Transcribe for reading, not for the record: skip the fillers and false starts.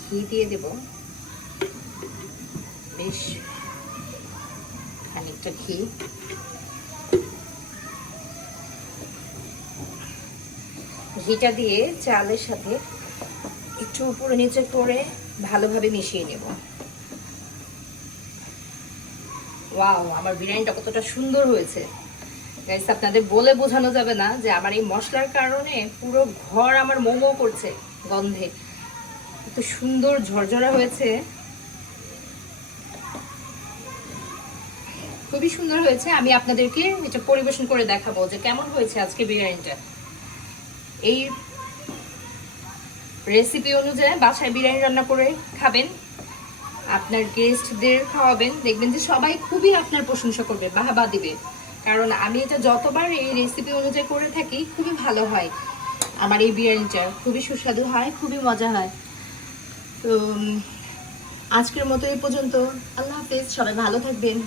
ঘি দিয়ে দেব, বেশ খানিকটা ঘি। ঘিটা দিয়ে চালের সাথে একটু উপরে নিচে করে ভালোভাবে মিশিয়ে নেব। ওয়াও, আমার বিরিয়ানিটা কতটা সুন্দর হয়েছে গাইস, আপনাদের বলে বোঝানো যাবে না যে আমার এই মশলার কারণে পুরো ঘর আমার মোমো করছে গন্ধে। এত সুন্দর ঝরঝরা হয়েছে, খুবই সুন্দর হয়েছে। আমি আপনাদেরকে এটা পরিবেশন করে দেখাবো যে কেমন হয়েছে আজকে বিরিয়ানিটা। এই রেসিপি অনুযায়ী বাসায় বিরিয়ানি রান্না করে খাবেন, আপনার গেস্টদের খাওয়াবেন, দেখবেন যে সবাই খুবই আপনার প্রশংসা করবে, বাহবা দিবে। কারণ আমি এটা যতবার এই রেসিপি অনুযায়ী করে থাকি খুবই ভালো হয়। আমার এই বিরিয়ানিটা খুবই সুস্বাদু হয়, খুবই মজা হয়। তো আজকের মতো এই পর্যন্ত। আল্লাহ হাফেজ, সবাই ভালো থাকবেন।